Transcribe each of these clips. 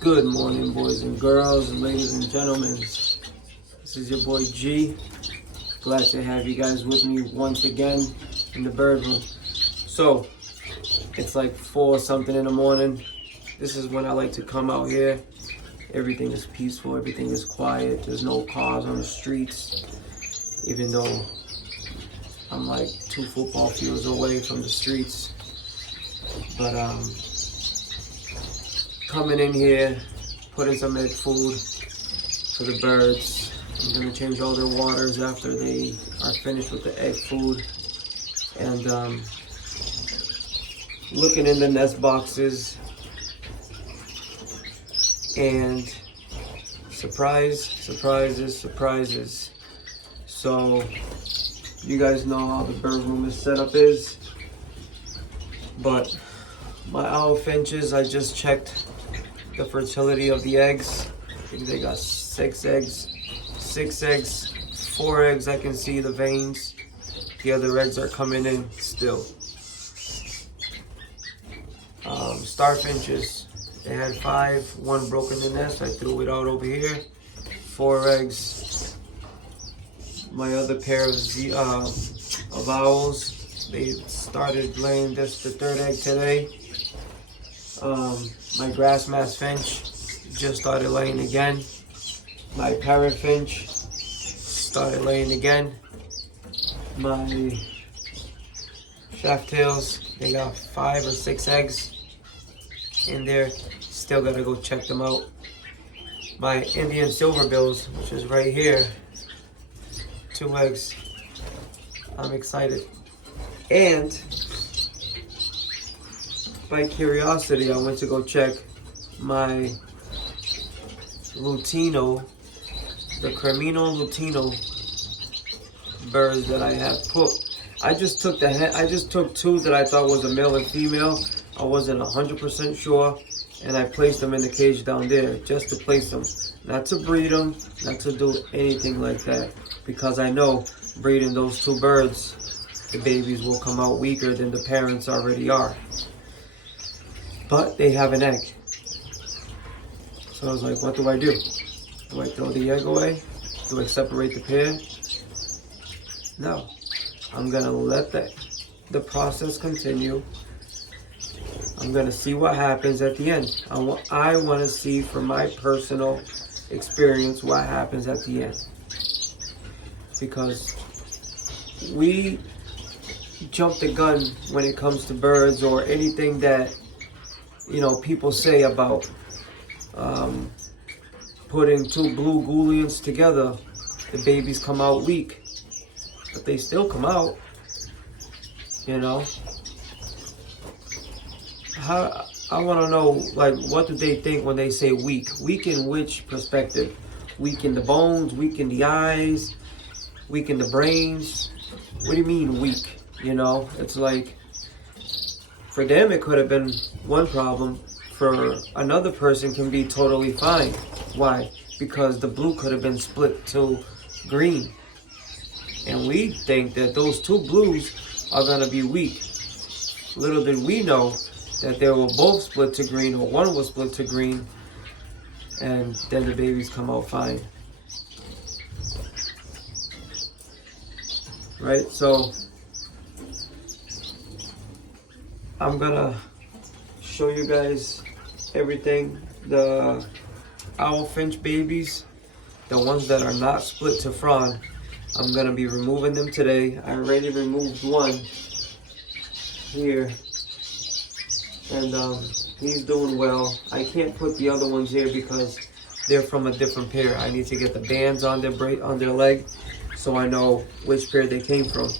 Good morning, boys and girls, and ladies and gentlemen. This is your boy G. Glad to have you guys with me once again in the bird room. So, it's like 4 something in the morning. This is when I like to come out here. Everything is peaceful, everything is quiet. There's no cars on the streets, even though I'm like 2 football fields away from the streets. But coming in here, putting some egg food for the birds. I'm gonna change all their waters after they are finished with the egg food. And looking in the nest boxes, and surprises. So you guys know how the bird room is set up is. But my owl finches, I just checked the fertility of the eggs. I think they got 6 eggs. 4 eggs, I can see the veins. The other eggs are coming in still. Star finches, they had 5. 1 broke in the nest. I threw it out over here. 4 eggs. My other pair of owls, they started laying the 3rd egg today. My grass mass finch just started laying again. My parrot finch started laying again. My shaft tails, they got 5 or 6 eggs in there. Still gotta go check them out. My Indian silverbills, which is right here, 2 eggs. I'm excited. And by curiosity, I went to go check my Lutino, the Cremino Lutino birds that I have put. I just took 2 that I thought was a male and female. I wasn't 100% sure, and I placed them in the cage down there just to place them, not to breed them, not to do anything like that, because I know breeding those 2 birds, the babies will come out weaker than the parents already are. But they have an egg. So I was like, what do I do? Do I throw the egg away? Do I separate the pair? No. I'm gonna let the process continue. I'm gonna see what happens at the end. I wanna see from my personal experience what happens at the end. Because we jump the gun when it comes to birds or anything that, you know, people say about putting 2 blue Goulians together, the babies come out weak, but they still come out, you know. I want to know, like, what do they think when they say weak? Weak in which perspective? Weak in the bones, weak in the eyes, weak in the brains? What do you mean weak? You know, it's like, for them it could have been one problem. For another person can be totally fine. Why? Because the blue could have been split to green. And we think that those 2 blues are gonna be weak. Little did we know that they were both split to green, or one was split to green, and then the babies come out fine. Right, so I'm gonna show you guys everything. The owl finch babies, the ones that are not split to frond, I'm gonna be removing them today. I already removed 1 here, and he's doing well. I can't put the other ones here because they're from a different pair. I need to get the bands on their leg so I know which pair they came from.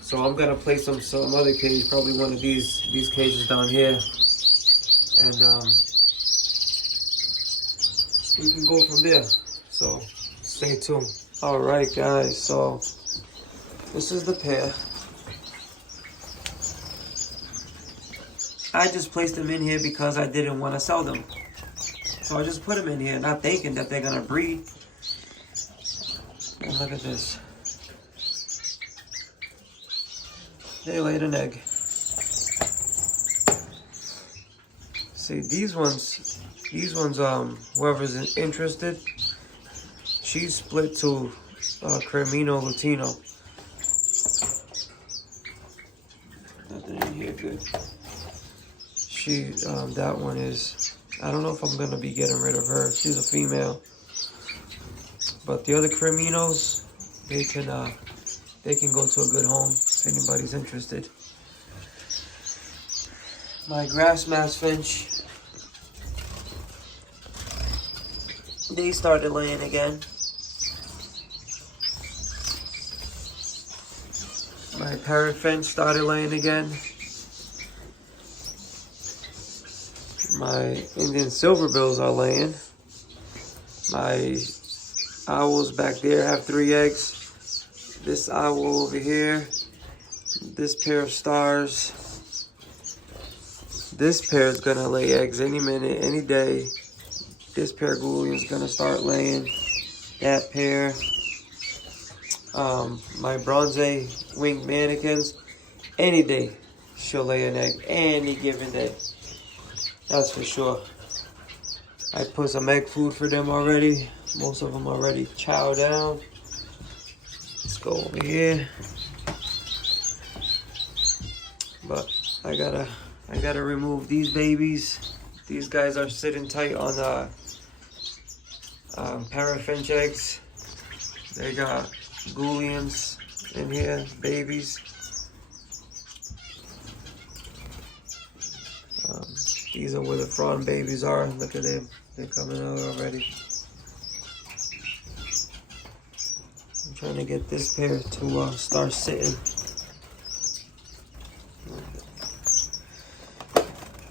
So I'm gonna place them some other cage, probably one of these cages down here, and we can go from there. So stay tuned. All right, guys. So this is the pair. I just placed them in here because I didn't want to sell them. So I just put them in here, not thinking that they're gonna breed. And look at this. They laid an egg. See, these ones, whoever's interested, she's split to Cremino Latino. Nothing in here good. That one is, I don't know if I'm gonna be getting rid of her. She's a female. But the other Creminos, they can go to a good home if anybody's interested. My grass mass finch, they started laying again. My parrot finch started laying again. My Indian silverbills are laying. My owls back there have 3 eggs. This owl over here. This pair of stars. This pair is gonna lay eggs any minute, any day. This pair of Goulians is gonna start laying. That pair. My bronze winged mannequins, any day she'll lay an egg, any given day. That's for sure. I put some egg food for them already. Most of them already chow down. Let's go over here. But I gotta remove these babies. These guys are sitting tight on the parrot finch eggs. They got Goulians in here, babies. These are where the frond babies are. Look at them. They're coming out already. I'm trying to get this pair to start sitting.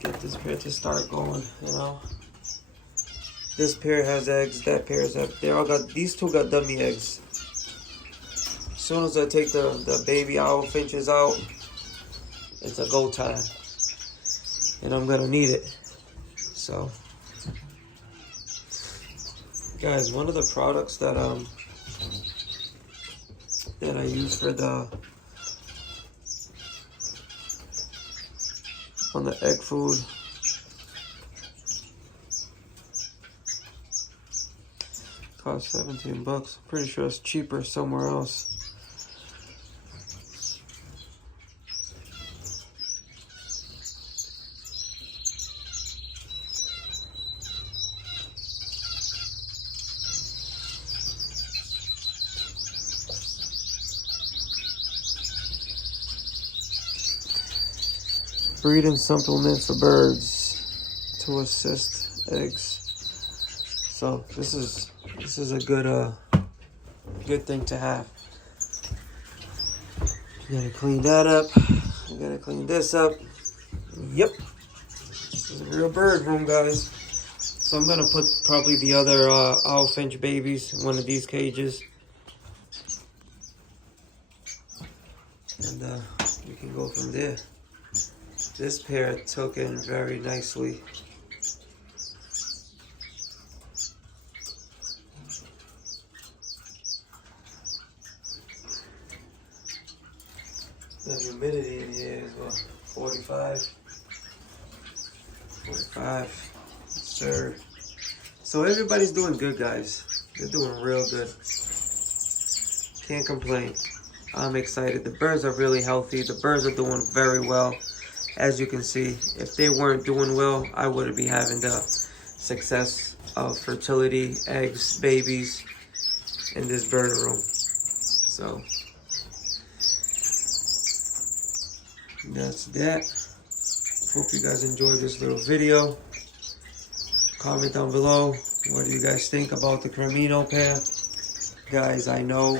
Get this pair to start going, you know. This pair has eggs. That pair has eggs. These two got dummy eggs. As soon as I take the baby owl finches out, it's a go time. And I'm gonna need it. So, guys, one of the products that I use for on the egg food, cost 17 bucks. Pretty sure it's cheaper somewhere else. Breeding supplement for birds to assist eggs. So this is a good thing to have. You gotta clean that up. You gotta clean this up. Yep. This is a real bird room, guys. So I'm gonna put probably the other owl finch babies in one of these cages. And we can go from there. This pair took in very nicely. The humidity in here is what, 45? 45, sir. So everybody's doing good, guys. They're doing real good. Can't complain. I'm excited. The birds are really healthy. The birds are doing very well. As you can see, if they weren't doing well, I wouldn't be having the success of fertility, eggs, babies in this bird room. So that's that. Hope you guys enjoyed this little video. Comment down below, what do you guys think about the Cremino pair? Guys, I know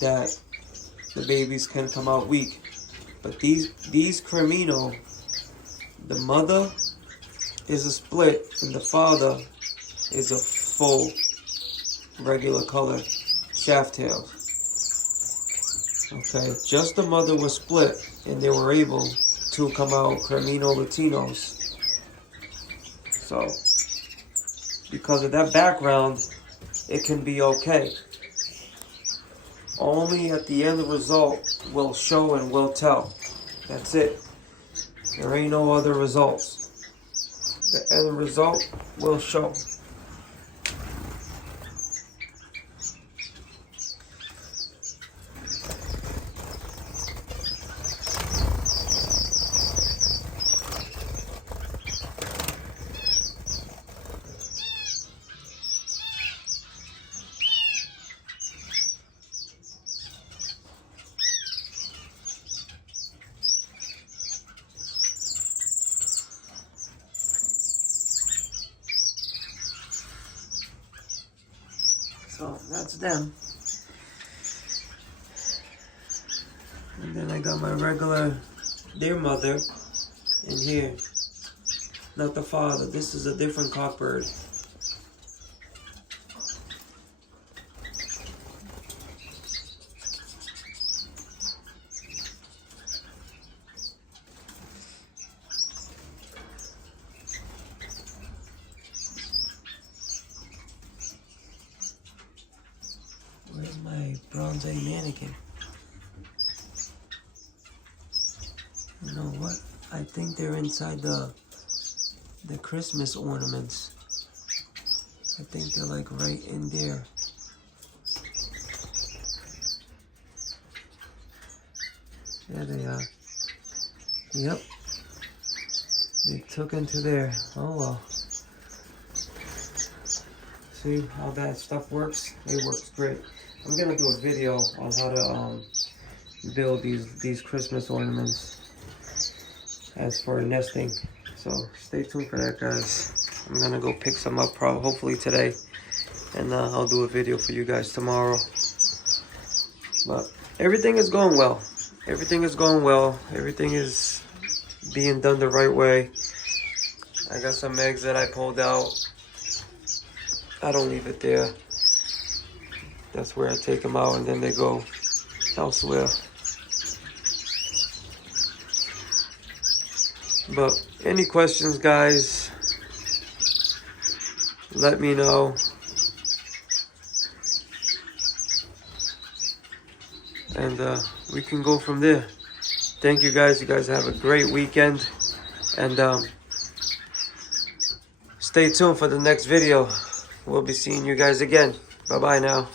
that the babies can come out weak. But these Cremino, the mother is a split and the father is a full regular color shaft tail. Okay, just the mother was split and they were able to come out Cremino Latinos. So, because of that background, it can be okay. Only at the end result will show and will tell. That's it. There ain't no other results. The end result will show. So that's them. And then I got my regular deer mother in here. Not the father. This is a different cockbird. Where's my bronze mannequin? You know what? I think they're inside the Christmas ornaments. I think they're like right in there. There they are. Yep. They took into there. Oh well. See how that stuff works? It works great. I'm gonna do a video on how to build these Christmas ornaments as for nesting. So stay tuned for that, guys. I'm gonna go pick some up hopefully today, and I'll do a video for you guys tomorrow. But everything is going well. Everything is going well. Everything is being done the right way. I got some eggs that I pulled out. I don't leave it there. That's where I take them out and then they go elsewhere. But any questions, guys, let me know. And we can go from there. Thank you, guys. You guys have a great weekend. And stay tuned for the next video. We'll be seeing you guys again. Bye-bye now.